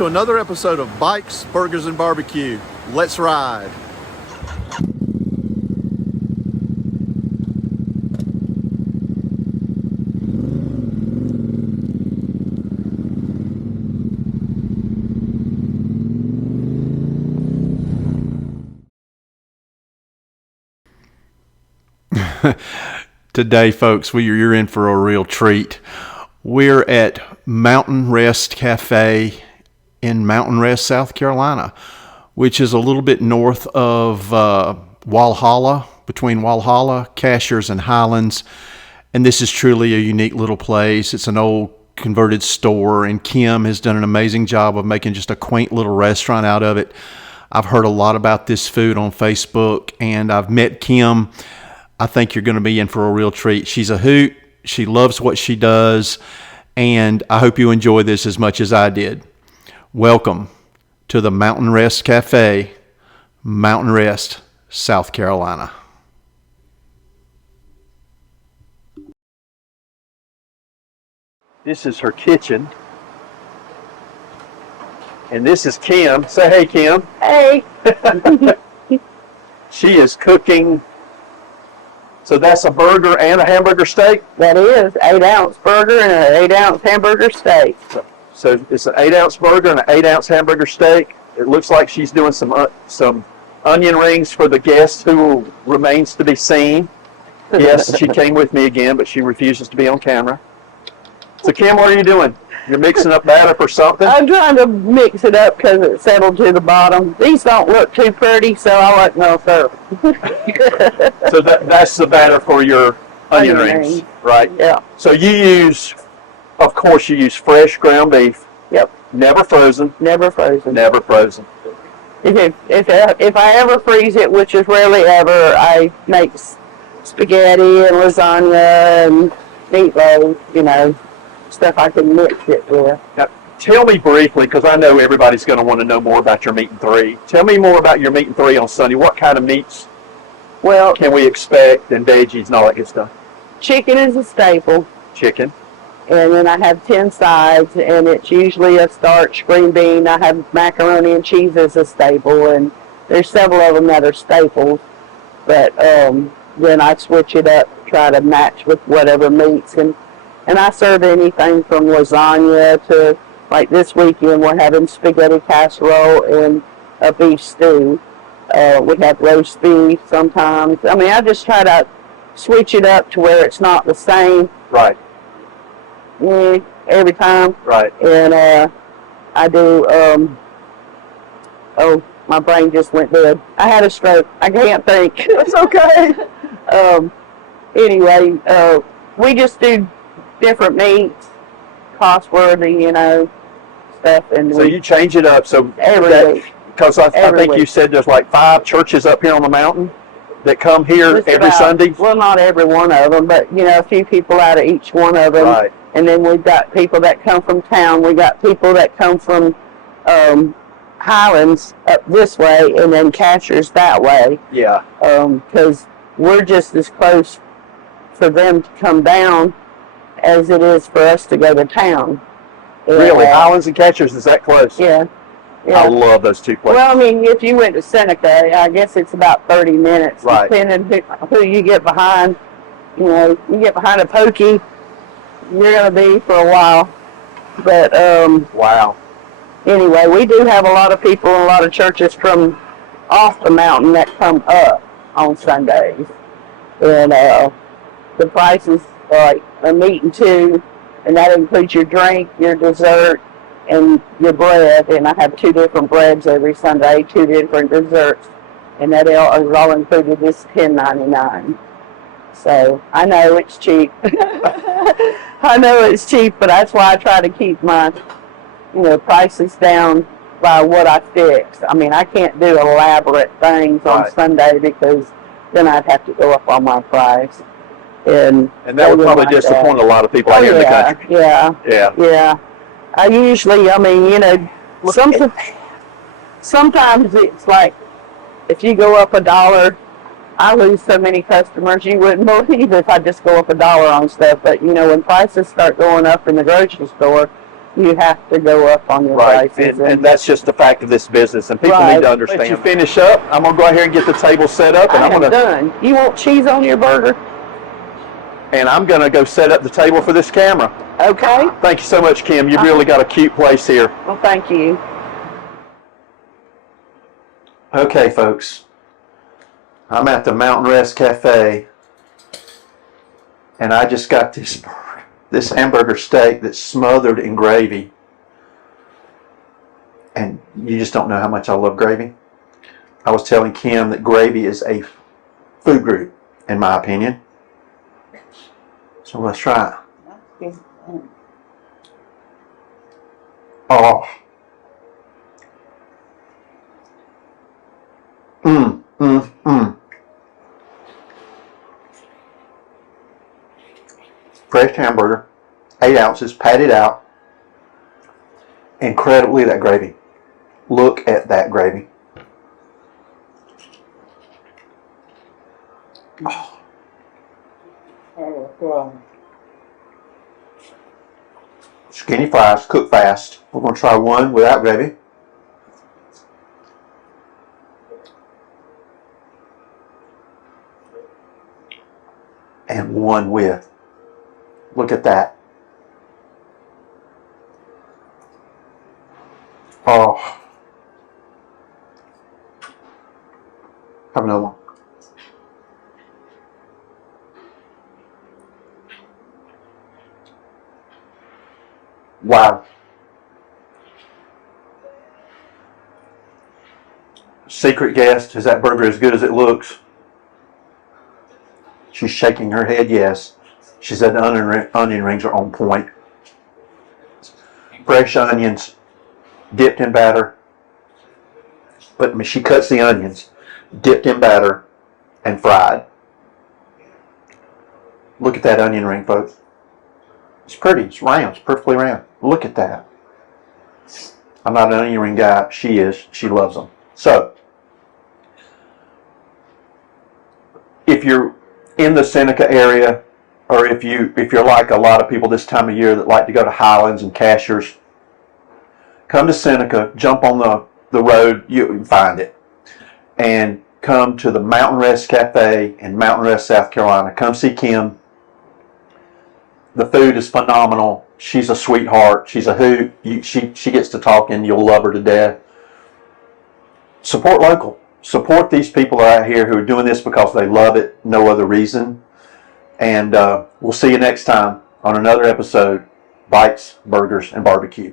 to another episode of Bikes, Burgers, and Barbecue. Let's ride. Today, folks, you're in for a real treat. We're at Mountain Rest Cafe in Mountain Rest, South Carolina, which is a little bit north of Walhalla, between Walhalla, Cashiers, and Highlands. And this is truly a unique little place. It's an old converted store, and Kim has done an amazing job of making just a quaint little restaurant out of it. I've heard a lot about this food on Facebook, and I've met Kim. I think you're going to be in for a real treat. She's a hoot. She loves what she does, and I hope you enjoy this as much as I did. Welcome to the Mountain Rest Cafe, Mountain Rest, South Carolina. This is her kitchen. And this is Kim. Say hey, Kim. Hey. She is cooking. So that's a burger and a hamburger steak? That is 8-ounce burger and an 8-ounce hamburger steak. So it's an 8-ounce burger and an 8-ounce hamburger steak. It looks like she's doing some onion rings for the guest who remains to be seen. Yes, she came with me again, but she refuses to be on camera. So Kim, what are you doing? You're mixing up batter for something? I'm trying to mix it up because it settled to the bottom. These don't look too pretty, so I like no syrup. So that's the batter for your onion rings, right? Yeah. So of course, you use fresh ground beef. Yep. Never frozen. Never frozen. Never frozen. If I ever freeze it, which is rarely ever, I make spaghetti and lasagna and meatloaf, stuff I can mix it with. Now, tell me briefly, because I know everybody's going to want to know more about your meat and three. Tell me more about your meat and three on Sunday. What kind of meats can we expect, and veggies and all that good stuff? Chicken is a staple. Chicken. And then I have 10 sides, and it's usually a starch green bean. I have macaroni and cheese as a staple, and there's several of them that are staples. But then I switch it up, try to match with whatever meats. And I serve anything from lasagna to, like this weekend, we're having spaghetti casserole and a beef stew. We have roast beef sometimes. I mean, I just try to switch it up to where it's not the same. Right. Every time. Right. And I do, my brain just went dead. I had a stroke. I can't think. It's okay. Anyway, we just do different meats, cost-worthy, stuff. And so you change it up. So every week. Because I think you said there's like 5 churches up here on the mountain that come here every Sunday. Well, not every one of them, but, a few people out of each one of them. Right. And then we've got people that come from town. We got people that come from Highlands up this way, and then Cashiers that way. Yeah. Because we're just as close for them to come down as it is for us to go to town. Really? Highlands and Cashiers is that close? Yeah. I love those two places. Well, I mean, if you went to Seneca, I guess it's about 30 minutes, right. Depending who you get behind. You get behind a pokey, you're going to be for a while. But, wow. Anyway, we do have a lot of people and a lot of churches from off the mountain that come up on Sundays. And the prices are like a meat and two, and that includes your drink, your dessert, and your bread. And I have 2 different breads every Sunday, 2 different desserts, and that is all included. This $10.99. So I know it's cheap. I know it's cheap, but that's why I try to keep my, prices down by what I fix. I mean, I can't do elaborate things on Sunday because then I'd have to go up on my price. And that would probably disappoint a lot of people out here in the country. Yeah. I usually, sometimes it's like, if you go up $1, I lose so many customers you wouldn't believe if I just go up $1 on stuff. But, when prices start going up in the grocery store, you have to go up on your Right, prices. and that's just the fact of this business, and people Right. need to understand. Let you finish up. I'm gonna go out here and get the table set up, and I'm done. You want cheese on your burger? I'm gonna go set up the table for this camera. Okay. Thank you so much, Kim. You've really got a cute place here. Well, thank you. Okay, folks. I'm at the Mountain Rest Cafe, and I just got this hamburger steak that's smothered in gravy. And you just don't know how much I love gravy. I was telling Kim that gravy is a food group, in my opinion. So let's try it. Oh. Fresh hamburger, 8 ounces, patted out. Incredibly, that gravy. Look at that gravy. Oh. Skinny fries, cook fast. We're going to try one without gravy. And one with. Look at that. Oh. Have another one. Wow. Secret guest, is that burger as good as it looks? She's shaking her head yes. She said the onion rings are on point. Fresh onions, dipped in batter. But she cuts the onions, dipped in batter, and fried. Look at that onion ring, folks. It's pretty. It's round. It's perfectly round. Look at that. I'm not an onion ring guy. She is. She loves them. So, if you're in the Seneca area, or if you're like a lot of people this time of year that like to go to Highlands and Cashers, come to Seneca, jump on the road, you can find it, and come to the Mountain Rest Cafe in Mountain Rest, South Carolina. Come see Kim. The food is phenomenal. She's a sweetheart. She's a hoot. She gets to talking. You'll love her to death. Support local. Support these people out here who are doing this because they love it, no other reason. And we'll see you next time on another episode, Bites, Burgers, and Barbecue.